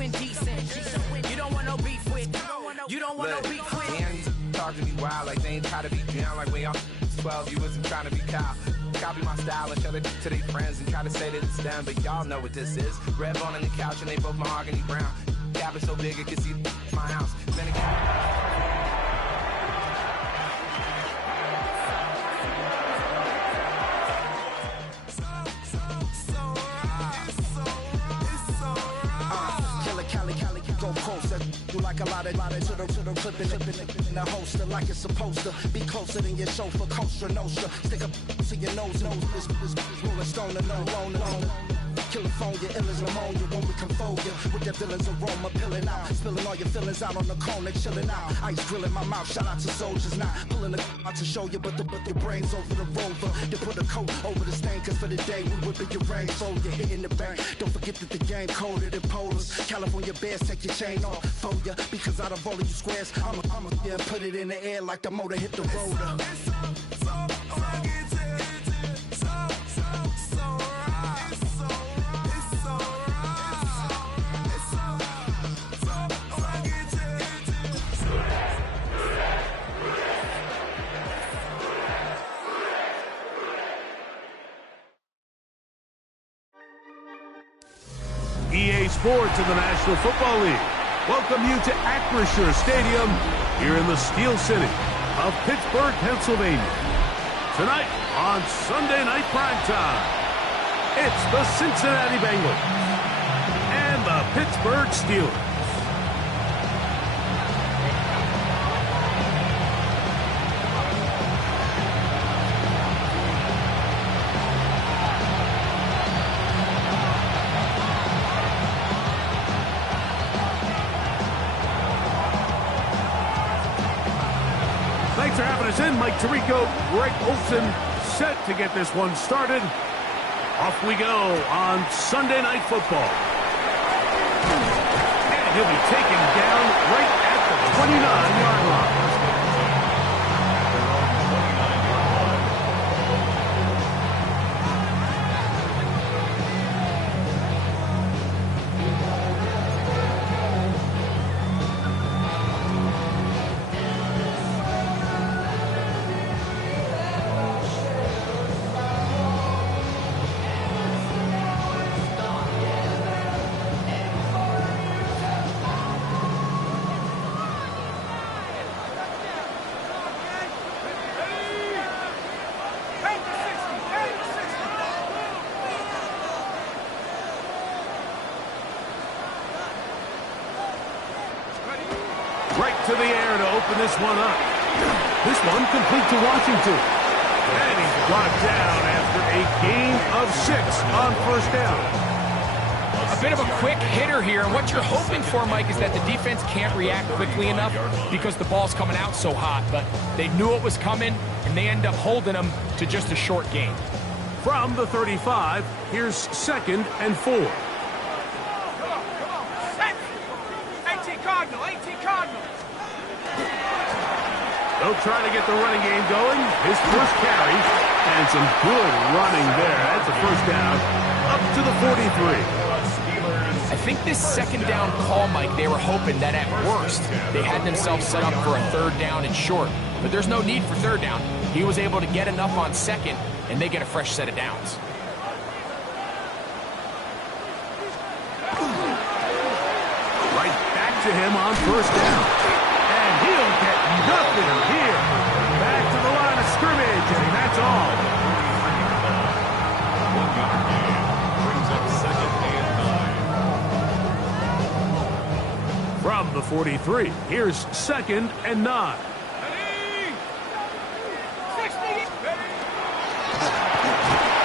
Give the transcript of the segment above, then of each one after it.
You don't want no beef with. You don't want no beef with. And talk to me wild like they ain't try to be down like when y'all 12. You wasn't trying to be Kyle. Copy my style and show it to their friends and try to say that it's them, but y'all know what this is. Red bone on the couch and they both mahogany brown. Gap is so big it can see my house. Then again. Go closer, you like a lot of to the clipping in the holster like it's supposed to be closer than your chauffeur, Costa Nostra. Stick up to your nose, this rolling stone and no loner. California, ill as pneumonia when we confold you with that villain's aroma, pilling out, spilling all your feelings out on the corner, chilling out. Ice grilling my mouth, shout out to soldiers, not pulling the out to show you, but your brains over the rover. They put a coat over the stain, cause for the day we whipping your range, so you're hitting the bank. Don't forget that the game coded in polars. California bears, take your chain off for ya, because out of all of you squares, I'ma yeah, put it in the air like the motor hit the rotor. EA Sports in the National Football League welcome you to Acrisure Stadium here in the Steel City of Pittsburgh, Pennsylvania. Tonight on Sunday Night Primetime, it's the Cincinnati Bengals and the Pittsburgh Steelers. Thanks for having us in. Mike Tirico, Greg Olson, set to get this one started. Off we go on Sunday Night Football. And he'll be taken down right at the 29-yard line. Right to the air to open this one up. This one complete to Washington. And he's brought down after a gain of 6 on first down. A bit of a quick hitter here, and what you're hoping for, Mike, is that the defense can't react quickly enough because the ball's coming out so hot, but they knew it was coming, and they end up holding them to just a short gain. From the 35, here's 2nd and 4. They'll try to get the running game going. His first carry, and some good running there. That's a first down up to the 43. I think this second down call, Mike, they were hoping that at worst they had themselves set up for a 3rd down and short. But there's no need for 3rd down. He was able to get enough on 2nd, and they get a fresh set of downs. Right back to him on 1st down. And he'll get nothing here. Back to the line of scrimmage, and that's all. Brings up 2nd and 9. From the 43, here's 2nd and 9.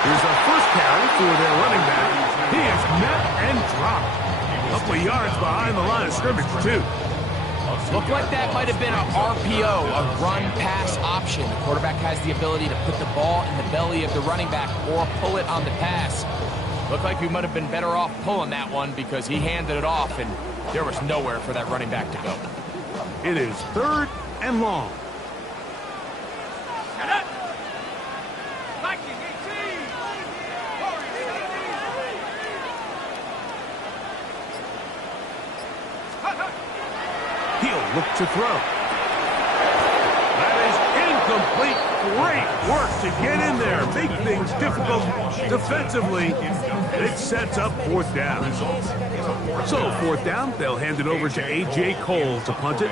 Here's our first carry for their running back. He is met and dropped. A couple of yards behind the line of scrimmage, too. Looked like that might have been an RPO, a run-pass option. The quarterback has the ability to put the ball in the belly of the running back or pull it on the pass. Looked like we might have been better off pulling that one because he handed it off, and there was nowhere for that running back to go. It is 3rd and long. He'll look to throw. That is incomplete. Great work to get in there, make things difficult defensively. It sets up 4th down. So 4th down, they'll hand it over to A.J. Cole to punt it. The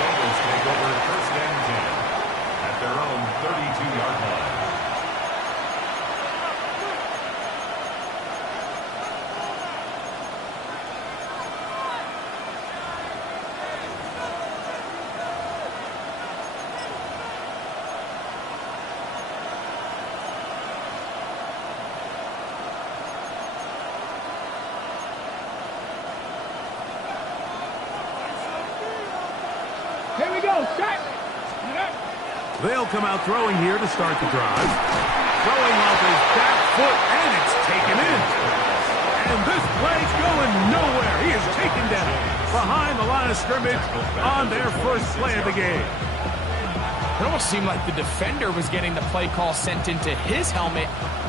Bengals take over 1st and 10 at their own 32-yard line. Here we go, set. They'll come out throwing here to start the drive. Throwing off his back foot, and it's taken in. And this play's going nowhere. He is taken down behind the line of scrimmage on their first play of the game. It almost seemed like the defender was getting the play call sent into his helmet,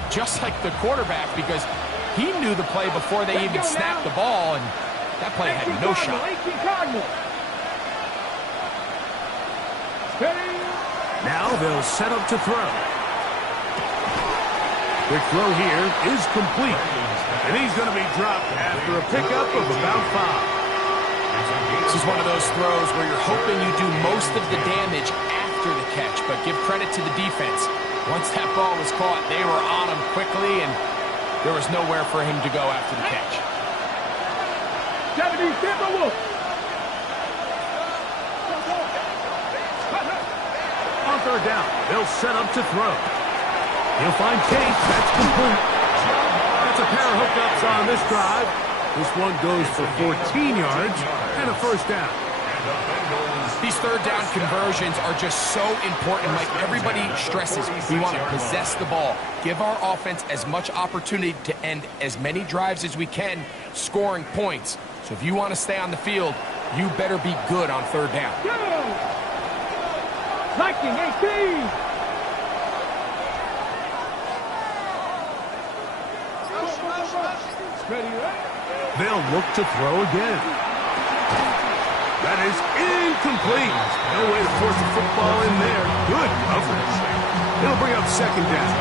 just like the quarterback, because he knew the play before they even snapped the ball, and that play had no shot. Now they'll set up to throw. Quick throw here is complete. And he's going to be dropped after a pickup of about 5. This is one of those throws where you're hoping you do most of the damage after the catch, but give credit to the defense. Once that ball was caught, they were on him quickly, and there was nowhere for him to go after the catch. 70 Timberwolves. On 3rd down, they'll set up to throw. He'll find Tate. That's complete. That's a pair of hookups on this drive. This one goes for 14 yards and a 1st down. These 3rd down conversions are just so important. Like everybody stresses, we want to possess the ball. Give our offense as much opportunity to end as many drives as we can, scoring points. So if you want to stay on the field, you better be good on 3rd down. Liking 18. They'll look to throw again. That is incomplete. No way to force the football in there. Good coverage. It'll bring up 2nd down.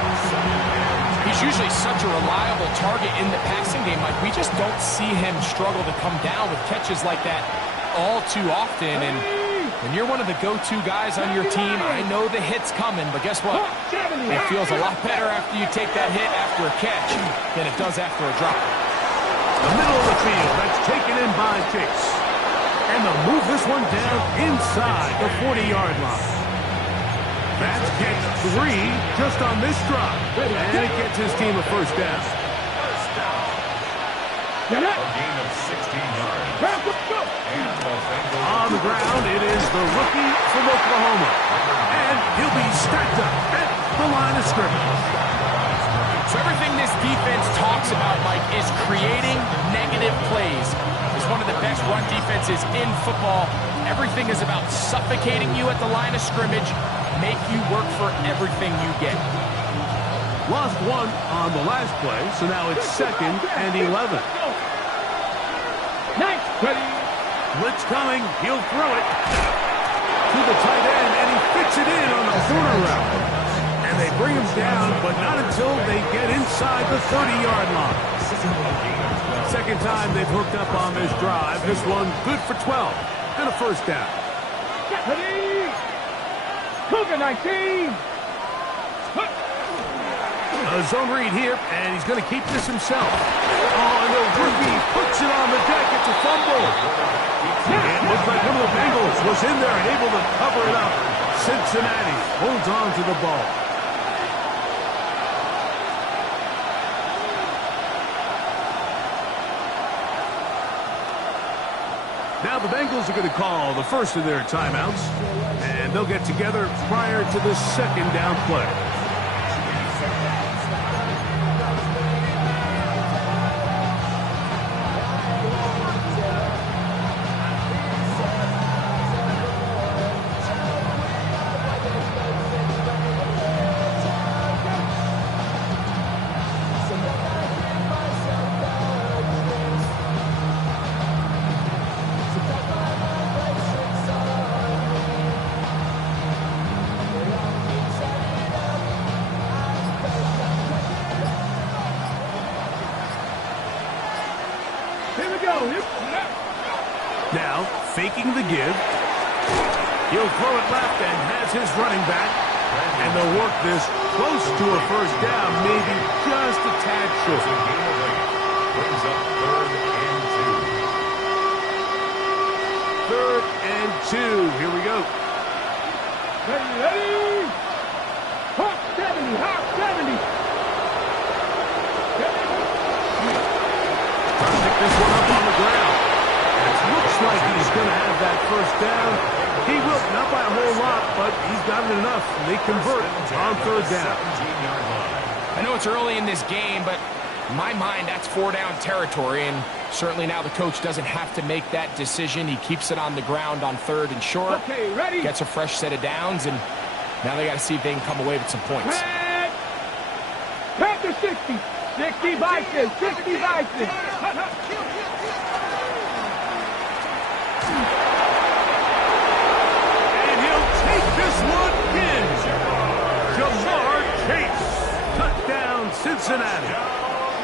He's usually such a reliable target in the passing game. Like, we just don't see him struggle to come down with catches like that all too often. And when you're one of the go-to guys on your team, I know the hit's coming, but guess what? It feels a lot better after you take that hit after a catch than it does after a drop. The middle of the field, that's taken in by Chase. And they'll move this one down inside the 40-yard line. That's catch 3 just on this drive. And it gets his team a 1st down. A gain of 16 yards. On the ground, it is the rookie from Oklahoma. And he'll be stacked up at the line of scrimmage. So everything this defense talks about, Mike, is creating negative plays. It's one of the best run defenses in football. Everything is about suffocating you at the line of scrimmage, make you work for everything you get. Lost 1 on the last play, so now it's 2nd and 11. Nice. Blitz coming, he'll throw it to the tight end, and he fits it in on the corner route. And they bring him down, but not until they get inside the 30-yard line. 2nd time they've hooked up on this drive. This one good for 12 and a 1st down. Cougar 19. A zone read here, and he's going to keep this himself. Oh, and the rookie puts it on the deck. It's a fumble. It looks like one of the Bengals was in there and able to cover it up. Cincinnati holds on to the ball. Now the Bengals are going to call the first of their timeouts, and they'll get together prior to the 2nd down play. Now, faking the give. He'll throw it left and has his running back. And they'll work this close to a first down, maybe just a tad short. Brings up 3rd and 2. 3rd and 2. Here we go. Ready? Hawk 70, Hawk 70. Trying to pick this one up on the ground. It looks like he's going to have that first down. He will, not by a whole lot, but he's got it enough. They convert on 3rd down. 17-yard line. I know it's early in this game, but in my mind, that's 4-down territory, and certainly now the coach doesn't have to make that decision. He keeps it on the ground on 3rd and short. Okay, ready? Gets a fresh set of downs, and now they got to see if they can come away with some points. Panther 60. 60 Vikings. 60 Vikings. And he'll take this one in. Jamar Chase. Touchdown, Cincinnati.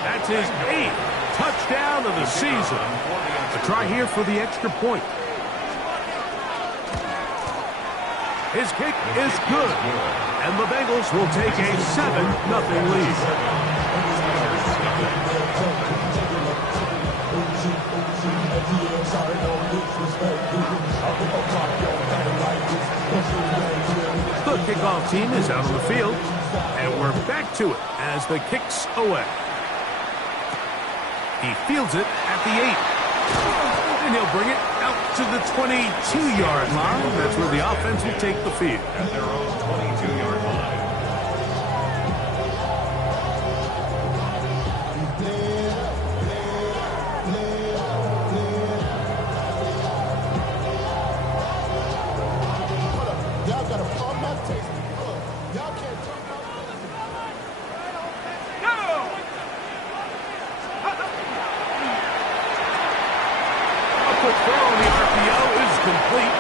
That's his 8th touchdown of the season. A try here for the extra point. His kick is good. And the Bengals will take a 7-0 lead. The kickoff team is out on the field. And we're back to it as the kick's away. He fields it at the 8. And he'll bring it out to the 22-yard line. That's where the offense will take the field. At their own 22-yard line. Y'all got a problem my taste. Y'all can't talk about Quick throw on the RPO is complete.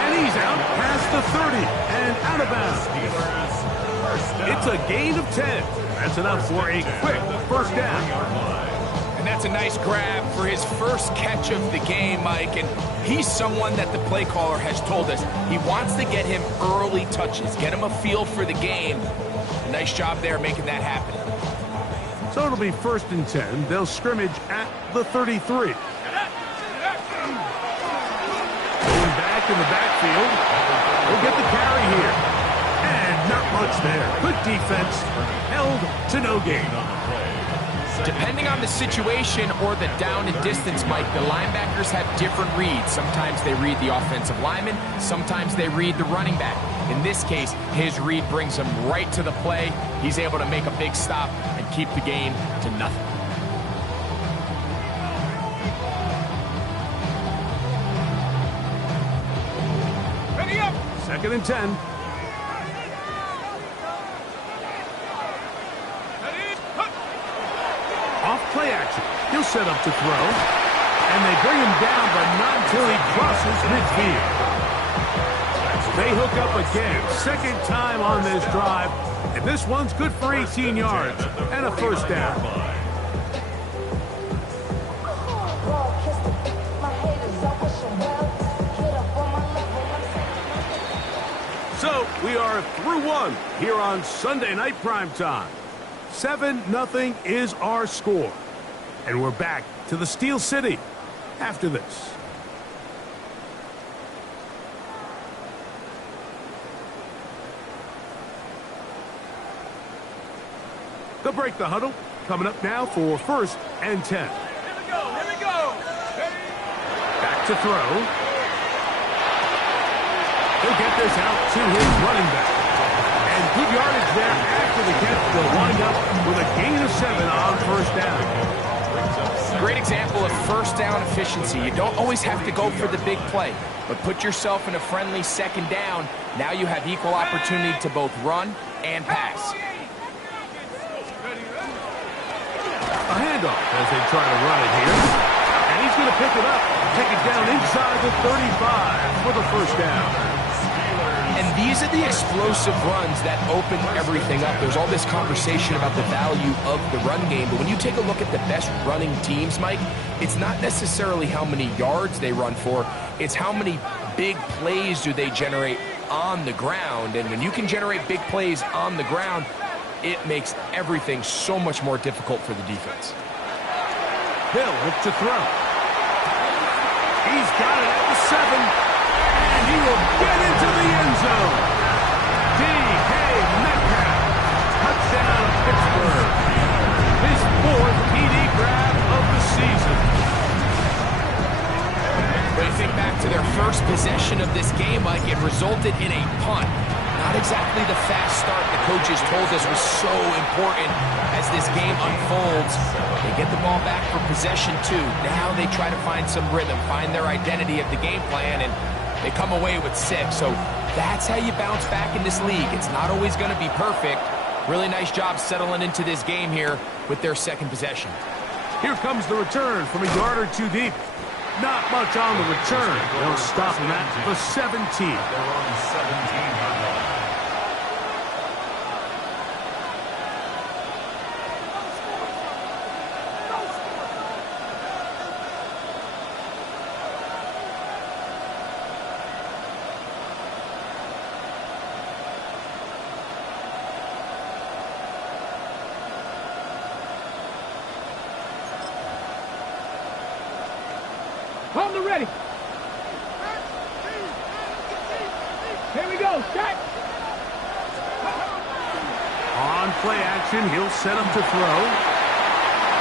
And he's out past the 30 and out of bounds. It's a gain of 10. That's enough for a quick first down. And that's a nice grab for his first catch of the game, Mike. And he's someone that the play caller has told us he wants to get him early touches, get him a feel for the game. Nice job there making that happen. So it'll be 1st and 10. They'll scrimmage at the 33. Going back in the backfield. We'll get the carry here. And not much there. Good defense. Held to no gain. Depending on the situation or the down and distance, Mike, the linebackers have different reads. Sometimes they read the offensive lineman. Sometimes they read the running back. In this case, his read brings him right to the play. He's able to make a big stop and keep the gain to nothing. Ready up. 2nd and 10. Off play action. He'll set up to throw. And they bring him down, but not until he crosses midfield. They hook up again. 2nd time on this drive. And this one's good for 18 yards and a first down. So we are through one here on Sunday Night Primetime. 7-0 is our score. And we're back to the Steel City after this. They'll break the huddle. Coming up now for 1st and 10. Here we go. Back to throw. He'll get this out to his running back. And good yardage there after the catch. They'll wind up with a gain of 7 on 1st down. Great example of first down efficiency. You don't always have to go for the big play, but put yourself in a friendly 2nd down. Now you have equal opportunity to both run and pass. A handoff as they try to run it here. And he's going to pick it up. Take it down inside the 35 for the first down. And these are the explosive runs that open everything up. There's all this conversation about the value of the run game, but when you take a look at the best running teams, Mike, it's not necessarily how many yards they run for, it's how many big plays do they generate on the ground. And when you can generate big plays on the ground, it makes everything so much more difficult for the defense. Hill look to throw. He's got it at the 7, and he will get into the end zone. D.K. Metcalf, touchdown Pittsburgh. His 4th TD grab of the season. When you think back to their first possession of this game, Mike, it resulted in a punt. Not exactly the fast start the coaches told us was so important as this game unfolds. They get the ball back for possession 2. Now they try to find some rhythm, find their identity of the game plan, and they come away with 6. So that's how you bounce back in this league. It's not always going to be perfect. Really nice job settling into this game here with their second possession. Here comes the return from a yard or 2 deep. Not much on the return. They'll stop him at the 17. They're on the 17-yard line. Hold the ready. Here we go. Shot. On play action, he'll set him to throw.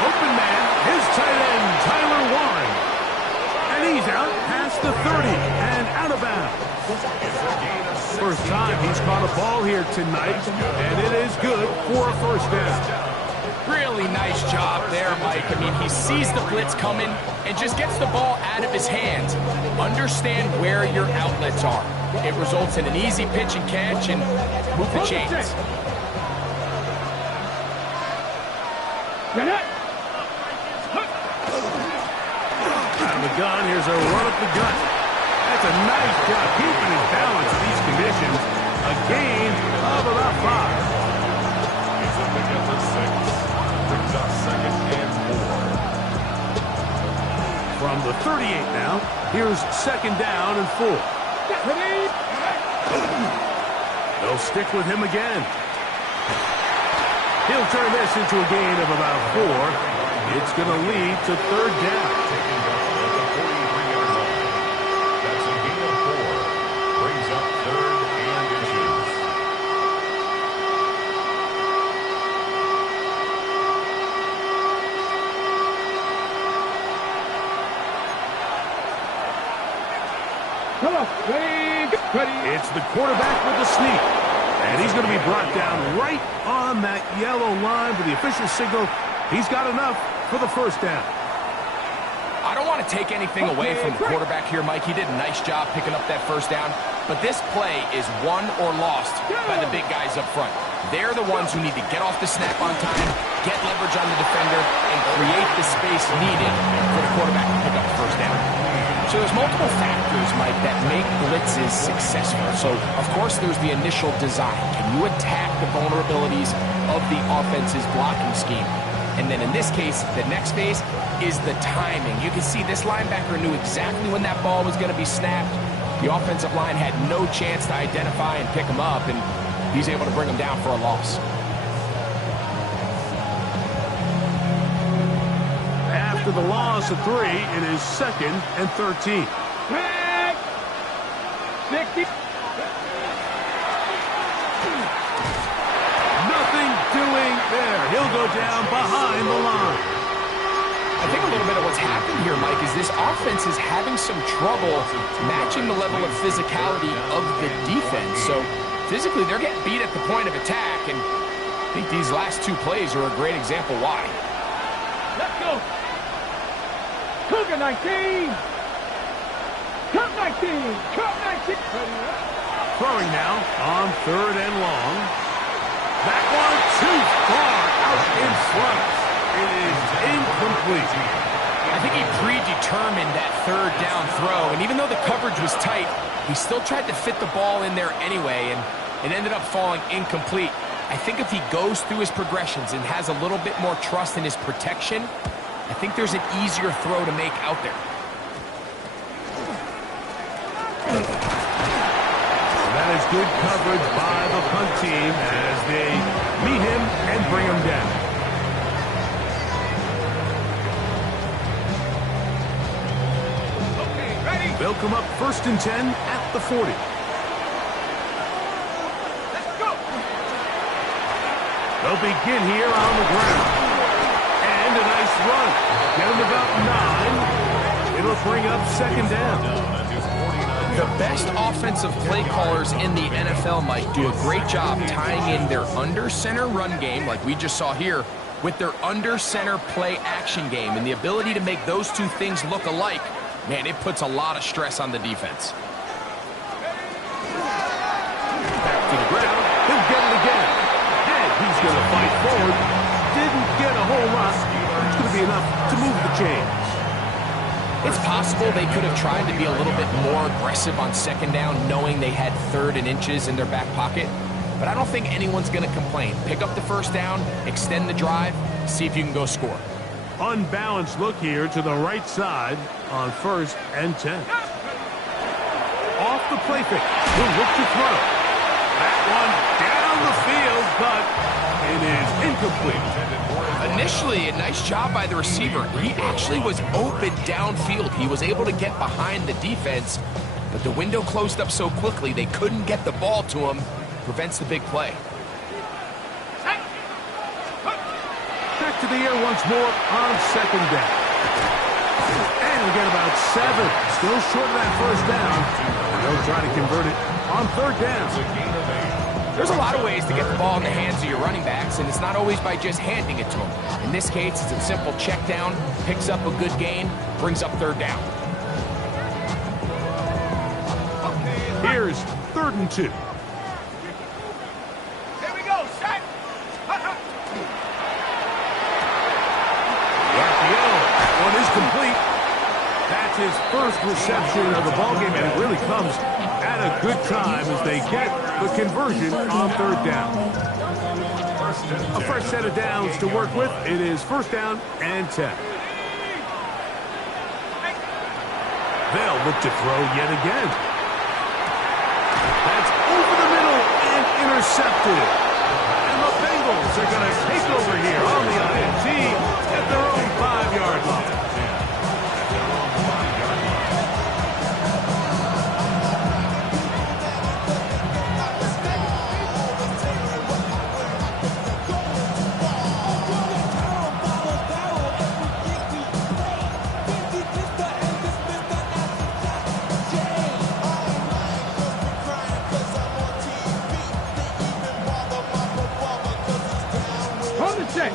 Open man, his tight end, Tyler Warren. And he's out past the 30 and out of bounds. First time he's caught a ball here tonight, and it is good for a first down. Really nice job there, Mike. I mean, he sees the blitz coming and just gets the ball out of his hands. Understand where your outlets are. It results in an easy pitch and catch and move the chains. Out of the gun, here's a run up the gut. That's a nice job keeping his balance in these conditions. A gain of about 5. He's up to get the 6. Brings up 2nd and 4. From the 38 now, here's 2nd down and 4. They'll stick with him again. He'll turn this into a gain of about 4. It's going to lead to 3rd down. Taking up at the 43-yard line. That's a gain of 4. Brings up 3rd and inches. Come on. Ready. It's the quarterback with the sneak. And he's going to be brought down right on that yellow line for the official signal. He's got enough for the first down. I don't want to take anything away from the quarterback here, Mike. He did a nice job picking up that first down. But this play is won or lost by the big guys up front. They're the ones who need to get off the snap on time, get leverage on the defender, and create the space needed for the quarterback to pick up the first down. So there's multiple factors, Mike, that make blitzes successful. So, of course, there's the initial design. Can you attack the vulnerabilities of the offense's blocking scheme? And then in this case, the next phase is the timing. You can see this linebacker knew exactly when that ball was going to be snapped. The offensive line had no chance to identify and pick him up, and he's able to bring him down for a loss. After the loss of 3, it is 2nd and 13. 60. Nothing doing there. He'll go down behind the line. I think a little bit of what's happened here, Mike, is this offense is having some trouble matching the level of physicality of the defense. So physically, they're getting beat at the point of attack, and I think these last 2 plays are a great example why. Let's go. Cougar 19. Cup 19. Cup 19. Throwing now on 3rd and long. That one too far out in front. It is incomplete. I think he predetermined that third down throw, and even though the coverage was tight, he still tried to fit the ball in there anyway, and it ended up falling incomplete. I think if he goes through his progressions and has a little bit more trust in his protection, I think there's an easier throw to make out there. That is good coverage by the punt team as they meet him and bring him down. They'll come up 1st and 10 at the 40. Let's go. They'll begin here on the ground. And a nice run. Get him about 9. It'll bring up 2nd down. The best offensive play callers in the NFL, Mike, do a great job tying in their under-center run game, like we just saw here, with their under-center play action game. And the ability to make those two things look alike, man, it puts a lot of stress on the defense. Back to the ground. He'll get it again. And he's going to fight forward. Didn't get a whole lot. It's going to be enough to move the chains. It's possible they could have tried to be a little bit more aggressive on 2nd down, knowing they had 3rd and inches in their back pocket. But I don't think anyone's going to complain. Pick up the 1st down, extend the drive, see if you can go score. Unbalanced look here to the right side on 1st and 10. Off the play fake. He'll look to throw. That one down the field, but it is incomplete. Initially, a nice job by the receiver. He actually was open downfield. He was able to get behind the defense, but the window closed up so quickly they couldn't get the ball to him. Prevents the big play. Back to the air once more on 2nd down. And we get about 7. Still short of that 1st down. They'll try to convert it on 3rd down. There's a lot of ways to get the ball in the hands of your running backs, and it's not always by just handing it to them. In this case, it's a simple check down, picks up a good gain, brings up 3rd down. Here's 3rd and 2. Here we go, set. That one is complete. That's his 1st reception of the ballgame, and it really comes at a good time as they get the conversion on 3rd down. A fresh set of downs to work with. It is 1st down and 10. They'll look to throw yet again. That's over the middle and intercepted. And the Bengals are going to take over here on the INT at their own 5-yard line. Check.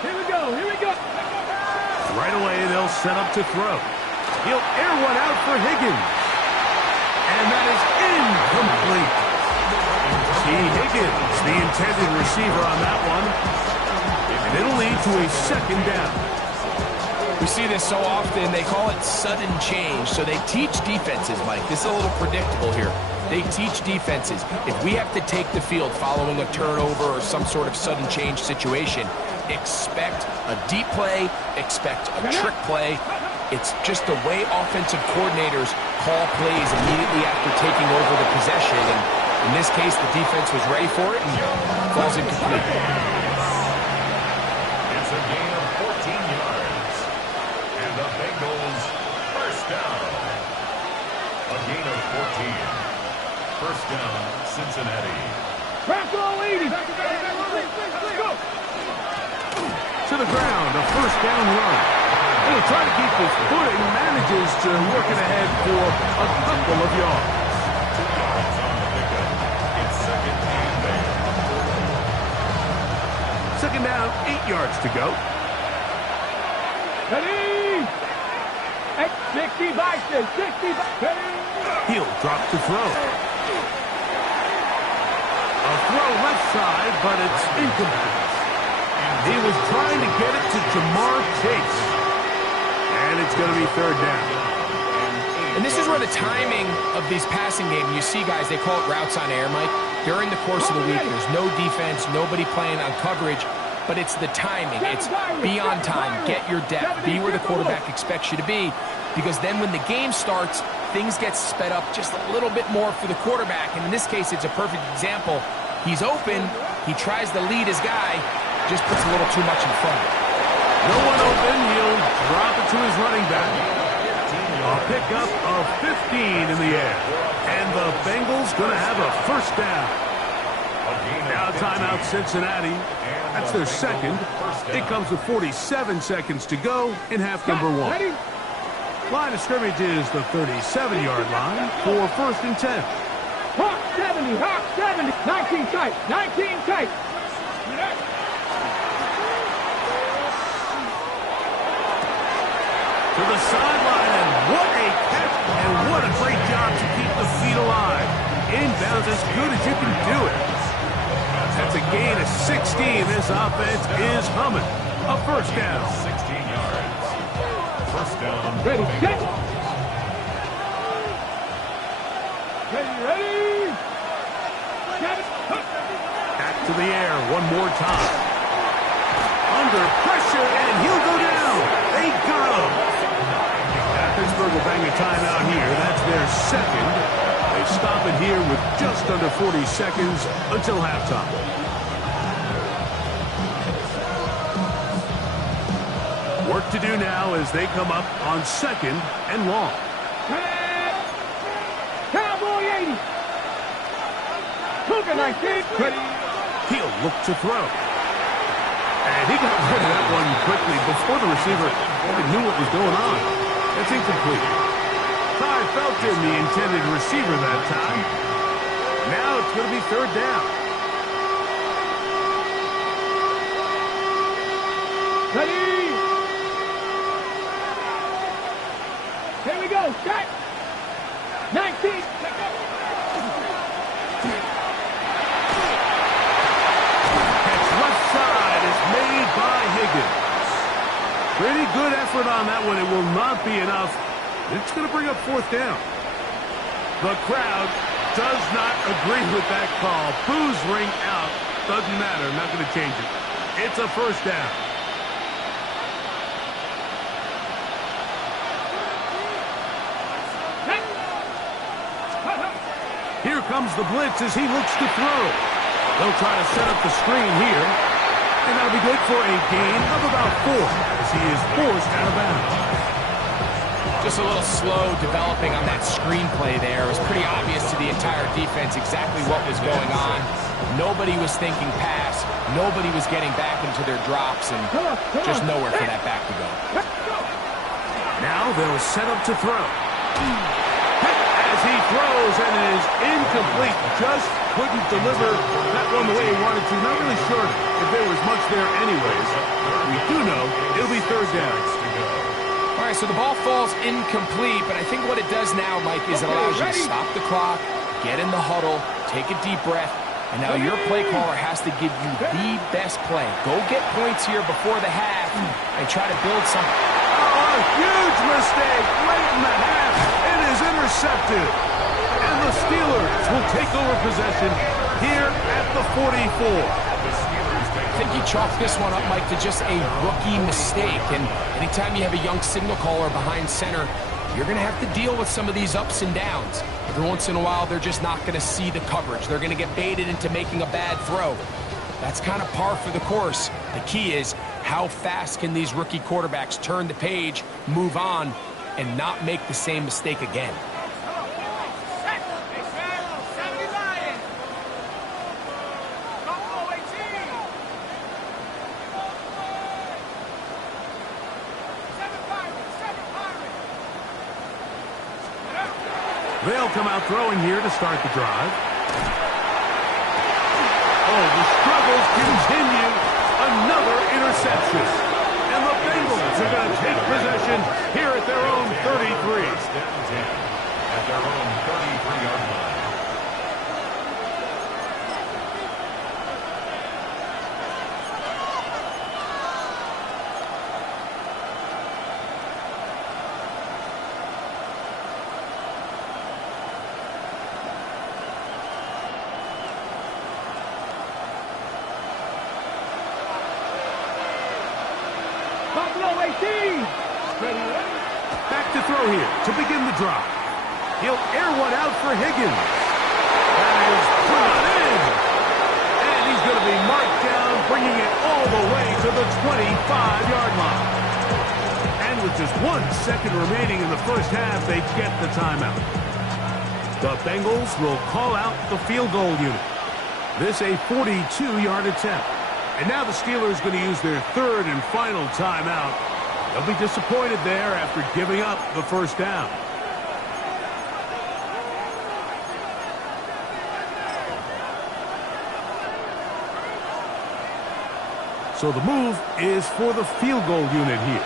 Here we go. Right away, they'll set up to throw. He'll air one out for Higgins. And that is incomplete. T. Higgins, the intended receiver on that one. And it'll lead to a 2nd down. We see this so often, they call it sudden change. So they teach defenses, Mike. This is a little predictable here. They teach defenses, if we have to take the field following a turnover or some sort of sudden change situation, expect a deep play, expect a trick play. It's just the way offensive coordinators call plays immediately after taking over the possession. And in this case, the defense was ready for it and falls incomplete. It's a gain of 14 yards. And the Bengals 1st down. A gain of 14. 1st down, Cincinnati. Back all 80. Let's go. To the ground, a 1st down run. He'll try to keep his footing, manages to work it ahead for a couple of yards. 2 yards on the pickup. It's 2nd and there. 2nd down, 8 yards to go. Ready. 60 by 60. Ready. He'll drop to throw. A throw left side, but it's incomplete. He was trying to get it to Jamar Chase. And it's going to be third down. And this is where the timing of these passing games, you see guys, they call it routes on air, Mike. During the course of the week, there's no defense, nobody playing on coverage, but it's the timing. It's be on time, get your depth, be where the quarterback expects you to be, because then when the game starts, things get sped up just a little bit more for the quarterback. And in this case, it's a perfect example. He's open, he tries to lead his guy, just puts a little too much in front of him. No one open, he'll drop it to his running back. A pickup of 15 in the air. And the Bengals going to have a first down. Now timeout Cincinnati. That's their second. It comes with 47 seconds to go in half number one. Line of scrimmage is the 37-yard line for first and 10. Hawk 70, Hawk 70. 19 tight, 19 tight. To the sideline, and what a catch, and what a great job to keep the feet alive. Inbounds as good as you can do it. That's a gain of 16. This offense is humming. A first down. 16 yards. First down. Ready, set. Ready. Back to the air one more time. Under pressure, and he'll go down. They got him. Pittsburgh will bang a timeout here. That's their second. They stop it here with just under 40 seconds until halftime. Work to do now as they come up on second and long. Cowboy 80. Cougar 19. He'll look to throw. And he got rid of that one quickly before the receiver even knew what was going on. That's incomplete. Ty Felton, the intended receiver that time. Now it's going to be third down. Ready. Here we go. Set. 19. Catch left side is made by Higgins. Pretty good effort on that one. It will not be enough. It's going to bring up fourth down. The crowd does not agree with that call. Boos ring out. Doesn't matter. I'm not going to change it. It's a first down. Here comes the blitz as he looks to throw. They'll try to set up the screen here. And that'll be good for a gain of about 4 as he is forced out of bounds. Just a little slow developing on that screenplay there. It was pretty obvious to the entire defense exactly what was going on. Nobody was thinking pass. Nobody was getting back into their drops, and just nowhere for that back to go. Now they'll set up to throw. As he throws, and it is incomplete. Just couldn't deliver that one the way he wanted to. Not really sure if there was much there anyways. We do know it'll be third down. All right, so the ball falls incomplete, but I think what it does now, Mike, is it allows you to stop the clock, get in the huddle, take a deep breath, and now your play caller has to give you the best play. Go get points here before the half and try to build something. Oh, a huge mistake late in the half. It is intercepted. And the Steelers will take over possession here at the 44. I think you chalk this one up, Mike, to just a rookie mistake. And anytime you have a young signal caller behind center, you're going to have to deal with some of these ups and downs. Every once in a while, they're just not going to see the coverage. They're going to get baited into making a bad throw. That's kind of par for the course. The key is how fast can these rookie quarterbacks turn the page, move on, and not make the same mistake again. They'll come out throwing here to start the drive. Oh, the struggles continue. Another interception. And the Bengals are going to take possession here at their own 33. At their own 33-yard line. Back to throw here to begin the drive. He'll air one out for Higgins. That is put in. And he's going to be marked down, bringing it all the way to the 25-yard line. And with just 1 second remaining in the first half, they get the timeout. The Bengals will call out the field goal unit. This a 42-yard attempt. And now the Steelers going to use their third and final timeout. They'll be disappointed there after giving up the first down. So the move is for the field goal unit here.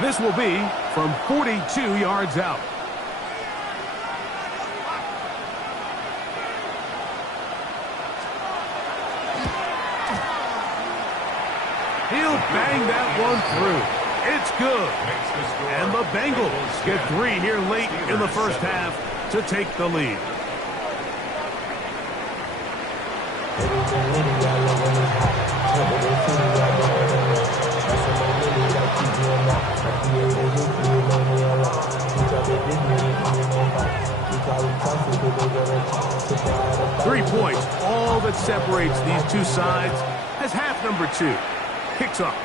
This will be from 42 yards out. He'll bang that one through. It's good. And the Bengals get 3 here late in the first half to take the lead. Three points, all that separates these two sides as half number 2 kicks off.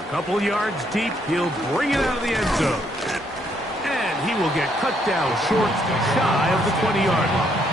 A couple yards deep, he'll bring it out of the end zone. And he will get cut down short, shy of the 20-yard line.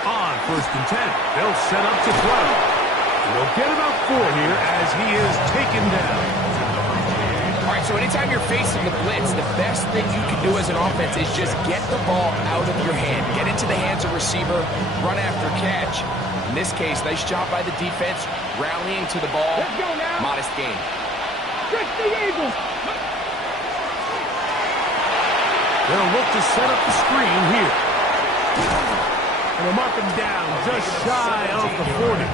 On 1st and 10, they'll set up to throw. They'll get about 4 here as he is taken down. All right, so anytime you're facing the blitz, the best thing you can do as an offense is just get the ball out of your hand. Get into the hands of receiver, run after catch. In this case, nice job by the defense, rallying to the ball. Modest gain. They'll look to set up the screen here. And they'll mark him down just shy of the 40.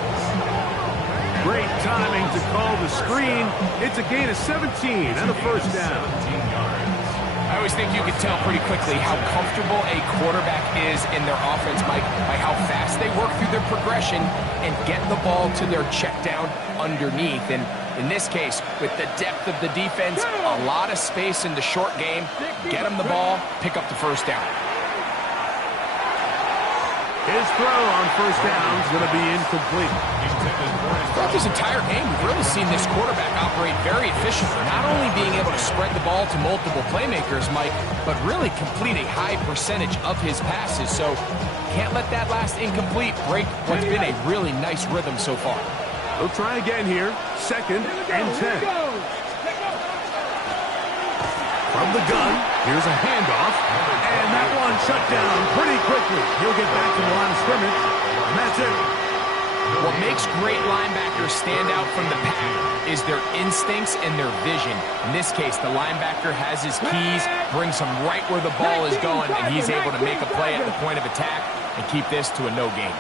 Great timing to call the screen. It's a gain of 17 and a first down. I always think you can tell pretty quickly how comfortable a quarterback is in their offense, Mike, by how fast they work through their progression and get the ball to their check down underneath. And in this case, with the depth of the defense, a lot of space in the short game, get them the ball, pick up the first down. His throw on first down is going to be incomplete. Throughout this entire game, we've really seen this quarterback operate very efficiently, not only being able to spread the ball to multiple playmakers, Mike, but really complete a high percentage of his passes. So can't let that last incomplete break what's been a really nice rhythm so far. They'll try again here, 2nd and 10. From the gun, here's a handoff, and that one shut down pretty quickly. He'll get back to the line of scrimmage, and that's it. What makes great linebackers stand out from the pack is their instincts and their vision. In this case, the linebacker has his keys, brings him right where the ball is going, and he's able to make a play at the point of attack and keep this to a no gain.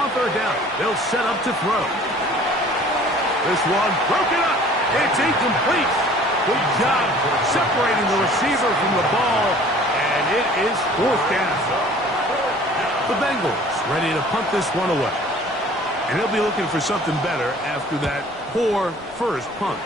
On 3rd down, they'll set up to throw. This one broken up. It's incomplete. Good job separating the receiver from the ball, and it is 4th down. The Bengals ready to punt this one away. And they'll be looking for something better after that poor first punt.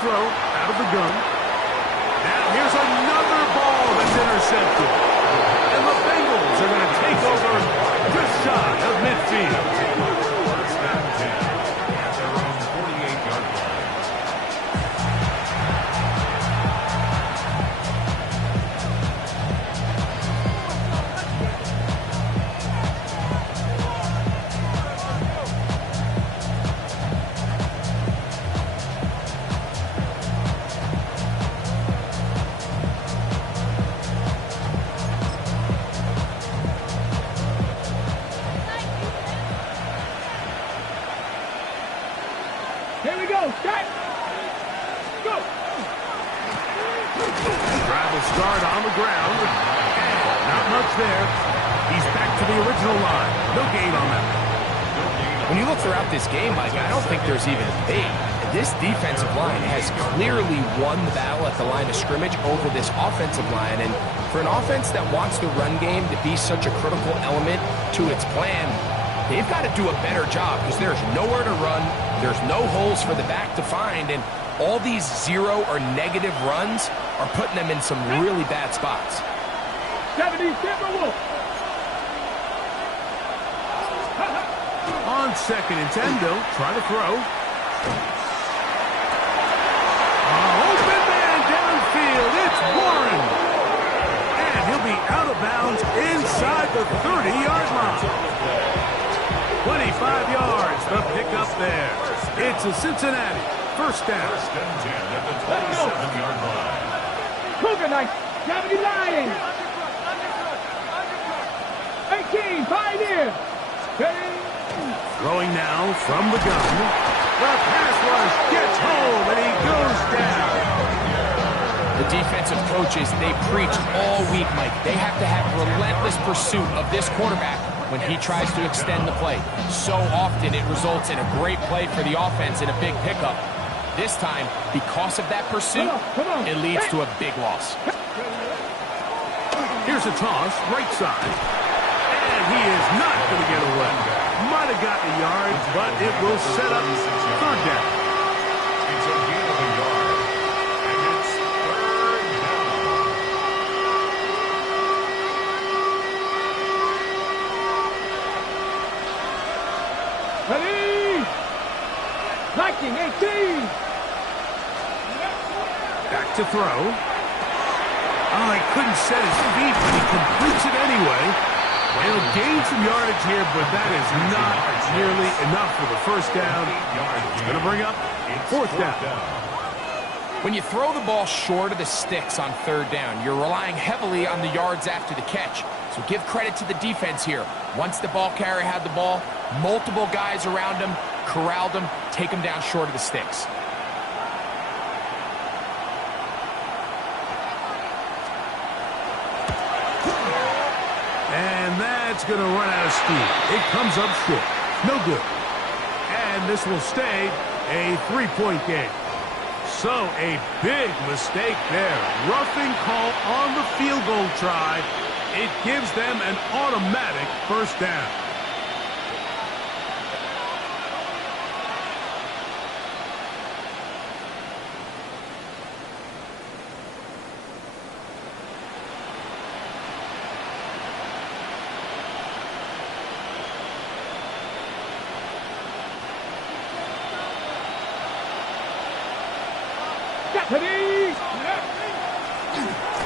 throw out of the gun. Now here's another ball that's intercepted. And the Bengals are going to take over just shy of midfield. First down 10 at their own 48-yard line. Here we go. Start. Go. Drive will start on the ground. Not much there. He's back to the original line. No gain on that. When you look throughout this game, Mike, I don't think there's even a debate. This defensive line has clearly won the battle at the line of scrimmage over this offensive line. And for an offense that wants the run game to be such a critical element to its plan, they've got to do a better job because there's nowhere to run. There's no holes for the back to find. And all these zero or negative runs are putting them in some really bad spots. 70 Timberwolves. On second and 10, they'll try to throw. Open man downfield. It's Warren. And he'll be out of bounds inside the 30-yard line. 25 yards, the pickup there. It's a Cincinnati first down. First and 10 at the 27-yard line. Cougar Knights. 70 Lions. 18 Pioneers. Throwing now from the gun. The pass rush gets home, and he goes down. The defensive coaches, they preached all week, Mike. They have to have relentless pursuit of this quarterback when he tries to extend the play. So often it results in a great play for the offense and a big pickup. This time, because of that pursuit, it leads to a big loss. Here's a toss, right side. And he is not going to get away. Might have gotten a yard, but it will set up third down. It's a gain of a yard. And it's third down. Ready. 1918. Back to throw. Oh, he couldn't set his feet, but he completes it anyway. He'll gain some yardage here, but that is not nearly enough for the first down. It's going to bring up fourth down. When you throw the ball short of the sticks on third down, you're relying heavily on the yards after the catch. So give credit to the defense here. Once the ball carrier had the ball, multiple guys around him, corralled him, take him down short of the sticks. And that's going to run out of steam. It comes up short. No good. And this will stay a three-point game. So a big mistake there. Roughing call on the field goal try. It gives them an automatic first down.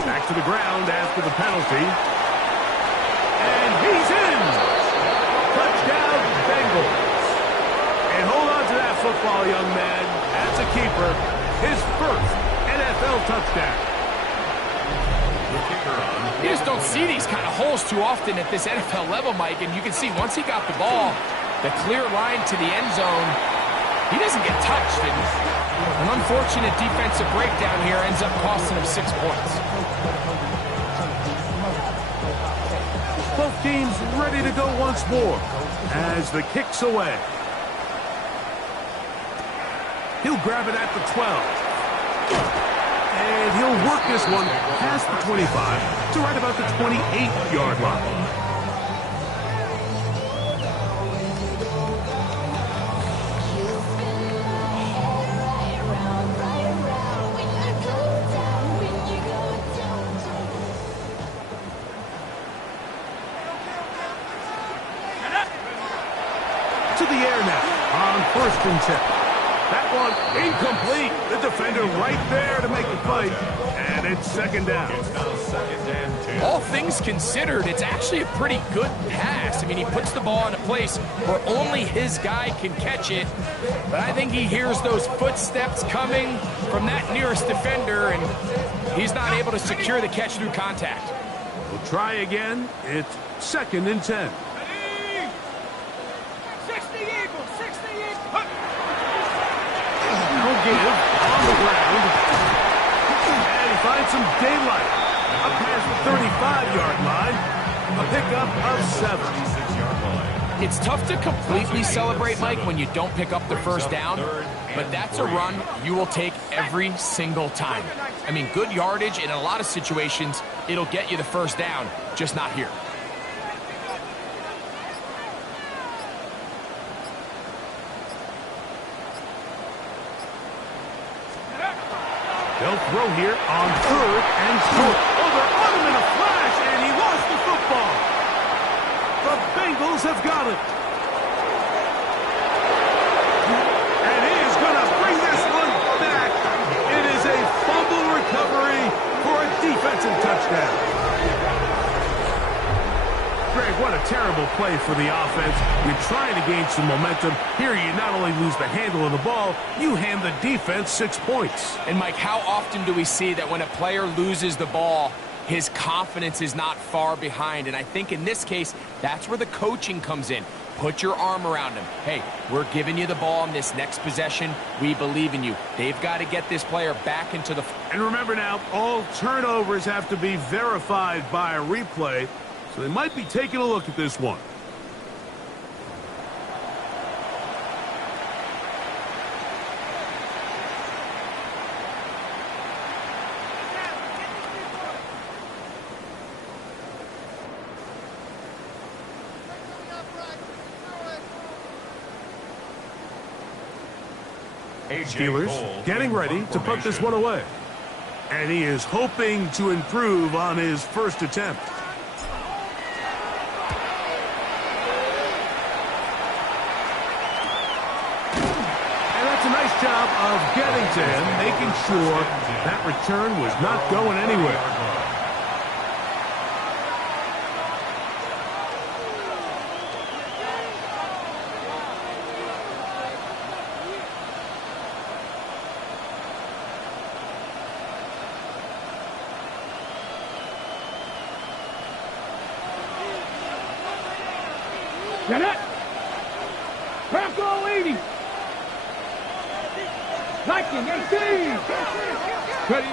Back to the ground after the penalty. And he's in. Touchdown, Bengals. And hold on to that football, young man. That's a keeper. His first NFL touchdown. You just don't see these kind of holes too often at this NFL level, Mike. And you can see once he got the ball, the clear line to the end zone, he doesn't get touched. And an unfortunate defensive breakdown here ends up costing him 6 points. Both teams ready to go once more as the kick's away. He'll grab it at the 12. And he'll work this one past the 25 to right about the 28-yard line. to the air now on 1st and 10. That one incomplete. The defender right there to make the play. And it's 2nd down. It's now 2nd and 10. All things considered, it's actually a pretty good pass. I mean, he puts the ball in a place where only his guy can catch it. But I think he hears those footsteps coming from that nearest defender, and he's not able to secure the catch through contact. We'll try again. It's 2nd and 10. No give on the ground. And he finds some daylight. Up past the 35-yard line. A pickup of 7. 36-yard line. It's tough to completely celebrate, Mike, when you don't pick up the first down, but that's a run you will take every single time. I mean, good yardage, in a lot of situations, it'll get you the first down, just not here. They'll throw here on 3rd and short. Oh, they're on him in a flash, and he lost the football. The Bengals have got it. And he is going to bring this one back. It is a fumble recovery for a defensive touchdown. Greg, what a terrible play for the offense. You're trying to gain some momentum. Here you not only lose the handle of the ball, you hand the defense 6 points. And, Mike, how often do we see that when a player loses the ball, his confidence is not far behind? And I think in this case, that's where the coaching comes in. Put your arm around him. Hey, we're giving you the ball in this next possession. We believe in you. They've got to get this player back into the... And remember now, all turnovers have to be verified by a replay. So they might be taking a look at this one. Steelers getting ready to put this one away. And he is hoping to improve on his first attempt. A nice job of getting to him, making sure that return was not going anywhere. Get it! Tackle 80! Liking 18! Ready!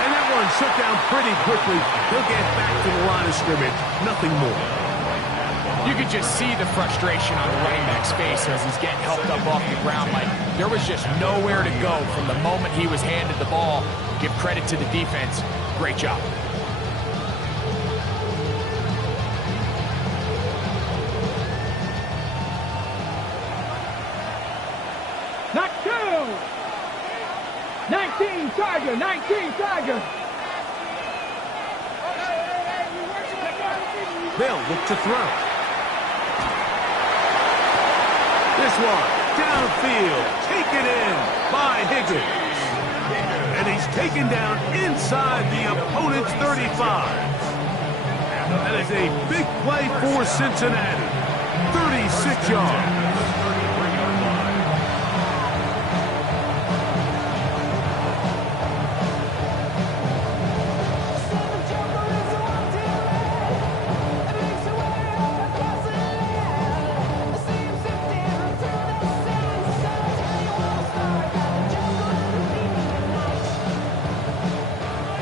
And that one shut down pretty quickly. He'll get back to the line of scrimmage. Nothing more. You could just see the frustration on the running back's face as he's getting helped up off the ground. Like, there was just nowhere to go from the moment he was handed the ball. Give credit to the defense. Great job. Knock 2! 19 Tiger! 19 Tiger! They'll look to throw. This one, downfield, taken in by Higgins. And he's taken down inside the opponent's 35. That is a big play for Cincinnati. 36 yards.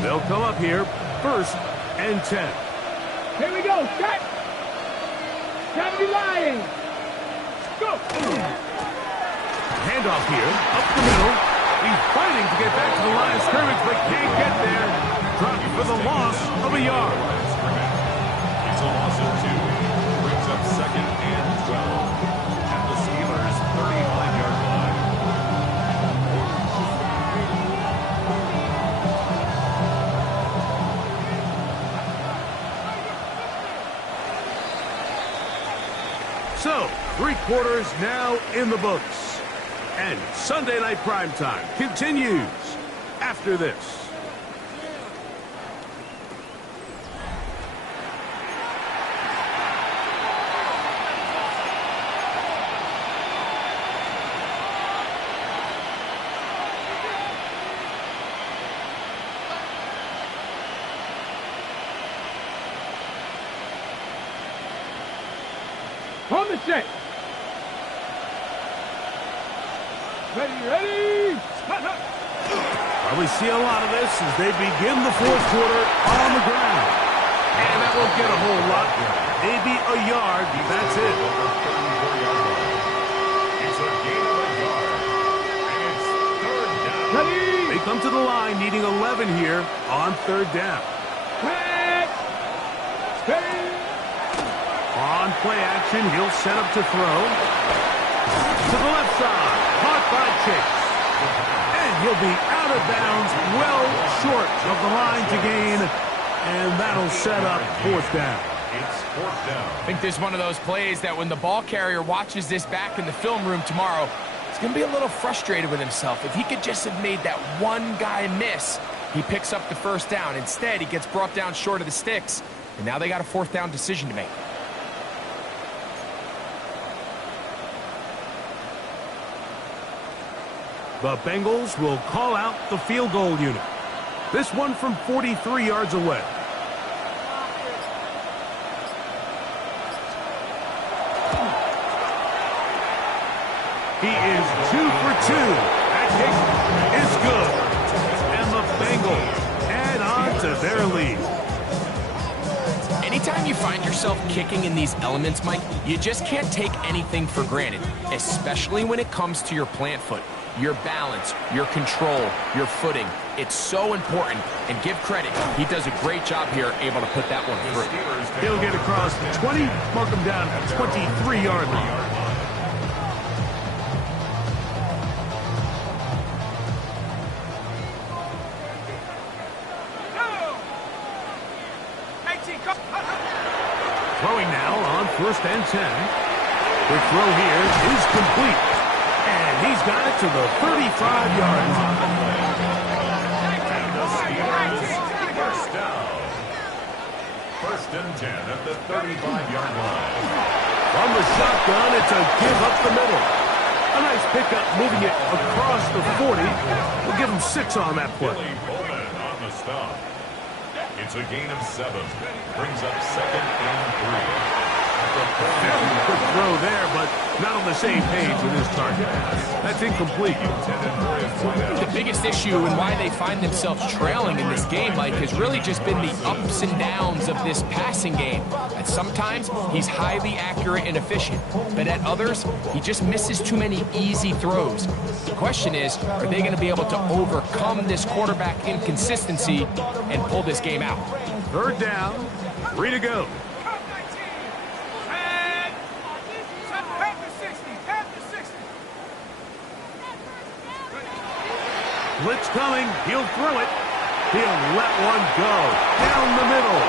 They'll come up here, 1st and 10. Here we go, set! 70 Lions! Go! Handoff here, up the middle. He's fighting to get back to the line of scrimmage, but can't get there. Dropped for the loss of a yard. It's a loss of 2. Brings up 2nd and 12. At the Steelers' 35-yard line. So, 3 quarters now in the books. And Sunday Night Primetime continues after this. On the set. Ready. Well, we see a lot of this as they begin the 4th quarter on the ground. And that won't get a whole lot. Maybe a yard, that's it. It's a gain of a yard. And it's 3rd down. Ready. They come to the line needing 11 here on 3rd down. Steady. On play action, he'll set up to throw. To the left side, caught by Chase. And he'll be out of bounds, well short of the line to gain. And that'll set up 4th down. It's 4th down. I think this is one of those plays that when the ball carrier watches this back in the film room tomorrow, he's going to be a little frustrated with himself. If he could just have made that one guy miss, he picks up the 1st down. Instead, he gets brought down short of the sticks. And now they got a 4th down decision to make. The Bengals will call out the field goal unit. This one from 43 yards away. He is 2 for 2. That kick is good. And the Bengals add on to their lead. Anytime you find yourself kicking in these elements, Mike, you just can't take anything for granted, especially when it comes to your plant foot. Your balance, your control, your footing. It's so important. And give credit, he does a great job here able to put that one through. He'll get across the 20, mark him down at the 23-yard line. Throwing now on 1st and 10. The throw here is complete. And he's got it to the 35-yard line. And the Steelers 1st down. 1st and 10 at the 35-yard line. From the shotgun, it's a give up the middle. A nice pickup moving it across the 40. We'll give him 6 on that play. Billy Bowman on the stop. It's a gain of 7. Brings up 2nd and 3. Good throw there, but not on the same page with his target. That's incomplete. The biggest issue and why they find themselves trailing in this game, Mike, has really just been the ups and downs of this passing game. At sometimes, he's highly accurate and efficient, but at others, he just misses too many easy throws. The question is, are they going to be able to overcome this quarterback inconsistency and pull this game out? 3rd down, 3 to go. Blitz coming. He'll throw it. He'll let one go. Down the middle.